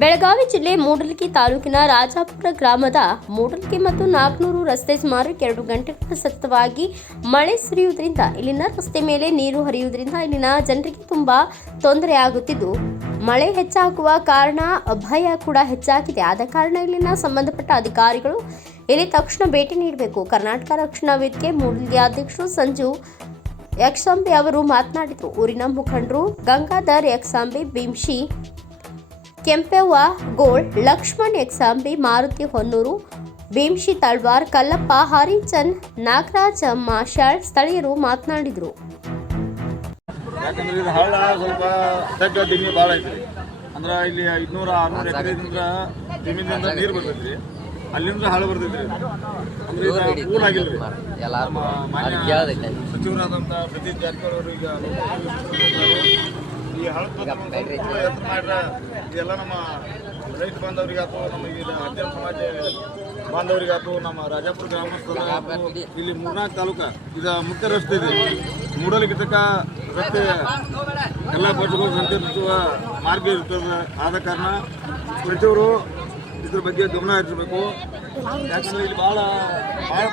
ಬೆಳಗಾವಿ ಜಿಲ್ಲೆ ಮೂಡಲಗಿ ತಾಲೂಕಿನ ರಾಜಾಪುರ ಗ್ರಾಮದ ಮೂಡಲಗಿ ಮತ್ತು ನಾಗನೂರು ರಸ್ತೆ ಸುಮಾರು 2 ಗಂಟೆಗಳ ಸತತವಾಗಿ ಮಳೆ ಸುರಿಯುವುದರಿಂದ ಇಲ್ಲಿನ ರಸ್ತೆ ಮೇಲೆ ನೀರು ಹರಿಯುವುದರಿಂದ ಇಲ್ಲಿನ ಜನರಿಗೆ ತುಂಬಾ ತೊಂದರೆಯಾಗುತ್ತಿದ್ದು, ಮಳೆ ಹೆಚ್ಚಾಗುವ ಕಾರಣ ಭಯ ಕೂಡ ಹೆಚ್ಚಾಗಿದೆ. ಆದ ಕಾರಣ ಇಲ್ಲಿನ ಸಂಬಂಧಪಟ್ಟ ಅಧಿಕಾರಿಗಳು ಇಲ್ಲಿ ತಕ್ಷಣ ಭೇಟಿ ನೀಡಬೇಕು. ಕರ್ನಾಟಕ ರಕ್ಷಣಾ ವೇದಿಕೆ ಮೂಡಲಗಿ ಅಧ್ಯಕ್ಷರು ಸಂಜು ಯಕ್ಷಾಂಬೆ ಅವರು ಮಾತನಾಡಿದರು. ಊರಿನ ಮುಖಂಡರು ಗಂಗಾಧರ್ ಯಕ್ಷಾಂಬೆ, ಭೀಮ್ಶಿ ಕೆಂಪವ್ವ ಗೋಳ್, ಲಕ್ಷ್ಮಣ್ ಯಕ್ಷಾಂಬೆ, ಮಾರುತಿ ಹೊನ್ನೂರು, ಭೀಮ್ಶಿ ತಳ್ವಾರ್, ಕಲ್ಲಪ್ಪ, ಹರಿಚಂದ್, ನಾಗರಾಜ್ ಮಾಶಾಳ್ ಸ್ಥಳೀಯರು ಮಾತನಾಡಿದರು. ಯಾಕಂದ್ರೆ ಇದು ಹಳ್ಳ ಸ್ವಲ್ಪ ತಗ್ಗ ದಿಮ್ಮಿ ಭಾಳ ಐತ್ರಿ. ಅಂದ್ರೆ ಇಲ್ಲಿ 500-600 ಎಕರೆದಿಂದ ಜಮೀನಿಂದ ನೀರು ಬರ್ತೈತ್ರಿ. ಅಲ್ಲಿಂದ ಹಳ್ಳ ಬರ್ತೈತ್ರಿ. ಅಂದ್ರೆ ಇದು ಪೂಲ್ ಆಗಿಲ್ರಿ. ಸಚಿವರಾದಂಥ ಸತೀಶ್ ಜಾರಕಿಹೊಳಿ ಅವರು ಈಗ ಈ ಹಳ್ಳದ ಮಾಡ್ರ ಇದೆಲ್ಲ ನಮ್ಮ ರೈತ ಬಾಂಧವರಿಗಾತು, ನಮಗೆ ಅಧ್ಯಯನ ಸಮಾಜ ಬಾಂಧವರಿಗಾತು, ನಮ್ಮ ರಾಜಾಪುರ ಗ್ರಾಮಸ್ಥರು ಇಲ್ಲಿ 4 ತಾಲೂಕು ಇದು ಮುಖ್ಯ ರಸ್ತೆ ಇದೆ. ಮೂಡಲಗಿ ತನಕ ರಸ್ತೆ ಎಲ್ಲ ಬಸ್ಗಳು ಸಂಚರಿಸುವ ಮಾರ್ಗ ಇರ್ತದೆ. ಆದ ಕಾರಣ ಸಚಿವರು ಇದ್ರ ಬಗ್ಗೆ ಗಮನ ಹರಿಸಬೇಕು. ಯಾಕಂದ್ರೆ ಇಲ್ಲಿ ಭಾಳ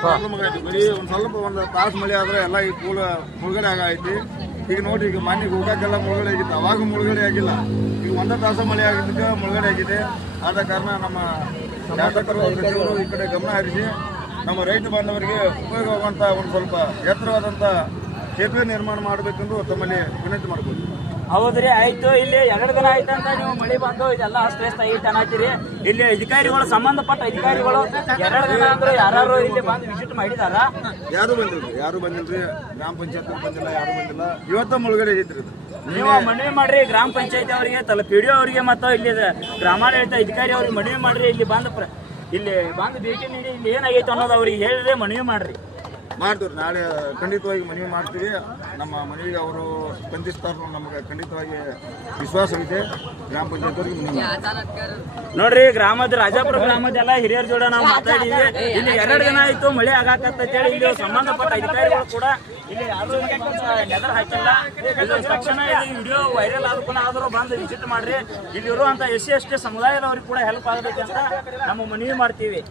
ಪ್ರಾಬ್ಲಮ್ ಆಗೈತಿ. ಬರೀ ಒಂದು ತಾಸು ಮಳೆ ಆದರೆ ಎಲ್ಲ ಈ ಪೂಲ ಮುಳುಗಡೆ ಆಗೈತಿ. ಈಗ ನೋಡ್ರಿ, ಈಗ ಮನೆಗೆ ಊಟಕ್ಕೆಲ್ಲ ಮುಳುಗಡೆ ಆಗಿತ್ತು, ಅವಾಗ ಮುಳುಗಡೆ ಆಗಿಲ್ಲ. ಈಗ 1 ತಾಸು ಮಳೆ ಆಗಿದ್ದಕ್ಕೆ ಮುಳುಗಡೆ ಆಗಿದೆ. ಆದ ಕಾರಣ ನಮ್ಮ ಶಾಸಕರು ಸಚಿವರು ಈ ಕಡೆ ಗಮನ ಹರಿಸಿ ನಮ್ಮ ರೈತ ಬಾಂಧವರಿಗೆ ಉಪಯೋಗವಾಗುವಂಥ ಒಂದು ಸ್ವಲ್ಪ ಎತ್ತರವಾದಂಥ ಸೇತುವೆ ನಿರ್ಮಾಣ ಮಾಡಬೇಕೆಂದು ತಮ್ಮಲ್ಲಿ ವಿನಂತಿ ಮಾಡ್ಬೋದು. ಹೌದ್ರಿ, ಆಯ್ತು. ಇಲ್ಲಿ 2 ದಿನ ಆಯ್ತು ಅಂತ ನೀವು ಮಳೆ ಬಂದು ಇದೆಲ್ಲ ಅಸ್ತವ್ಯಸ್ತ ಐತೆ ಅನ್ನತ್ತೀರಿ. ಇಲ್ಲಿ ಅಧಿಕಾರಿಗಳು, ಸಂಬಂಧಪಟ್ಟ ಅಧಿಕಾರಿಗಳು 2 ದಿನ ಅಂದ್ರೆ ಯಾರು ಇಲ್ಲಿ ಬಂದು ವಿಸಿಟ್ ಮಾಡಿದಾರ? ಯಾರು ಬಂದಿಲ್ರಿ. ಗ್ರಾಮ ಪಂಚಾಯತ್ ಬಂದಿಲ್ಲ, ಯಾರು ಬಂದಿಲ್ಲ. ಇವತ್ತ ಮುಳುಗಡೆ ಐತ್ರಿ. ನೀವು ಮನವಿ ಮಾಡ್ರಿ ಗ್ರಾಮ ಪಂಚಾಯತಿ ಅವರಿಗೆ, PDO ಅವರಿಗೆ ಮತ್ತು ಇಲ್ಲಿ ಗ್ರಾಮಾಡಳಿತ ಅಧಿಕಾರಿ ಅವ್ರಿಗೆ ಮನವಿ ಮಾಡ್ರಿ. ಇಲ್ಲಿ ಬಂದು ಭೇಟಿ ನೀಡಿ ಇಲ್ಲಿ ಏನಾಗೈತೆ ಅನ್ನೋದು ಅವ್ರಿಗೆ ಹೇಳಿದ್ರೆ ಮನವಿ ಮಾಡ್ರಿ. ಮಾಡ್ತೀವಿ, ನಾಳೆ ಖಂಡಿತವಾಗಿ ಮನವಿ ಮಾಡ್ತೀವಿ. ನಮ್ಮ ಮನವಿಗೆ ಅವರು ಸ್ಪಂದಿಸ್ತಾರೆ, ನಮಗೆ ಖಂಡಿತವಾಗಿ ವಿಶ್ವಾಸವಿದೆ. ಗ್ರಾಮ ಪಂಚಾಯತ್ ಅವರಿಗೆ ನೋಡ್ರಿ, ಗ್ರಾಮದ ರಾಜಾಪುರ ಗ್ರಾಮದೆಲ್ಲ ಹಿರಿಯರ ಜೋಡ ನಾವು ಮಾತಾಡಿದ್ವಿ. ಇಲ್ಲಿ 2 ದಿನ ಆಯ್ತು ಮಳೆ ಆಗಾಕತ್ತೇಳಿ ಇಲ್ಲಿ ಸಂಬಂಧಪಟ್ಟ ಅಧಿಕಾರಿಗಳು ಕೂಡ ಇಲ್ಲಿ ಯಾರು ನೆದರ್ ಹಾಕಿಲ್ಲ. ಇದು ತಕ್ಷಣ ಇದು ವಿಡಿಯೋ ವೈರಲ್ ಆದ್ರೂ ಬಂದು ವಿಸಿಟ್ ಮಾಡ್ರಿ. ಇಲ್ಲಿ ಇರುವಂತ SC/ST ಸಮುದಾಯದವ್ರಿಗೆ ಕೂಡ ಹೆಲ್ಪ್ ಆಗಬೇಕಂತ ನಮ್ಮ ಮನವಿ ಮಾಡ್ತೀವಿ.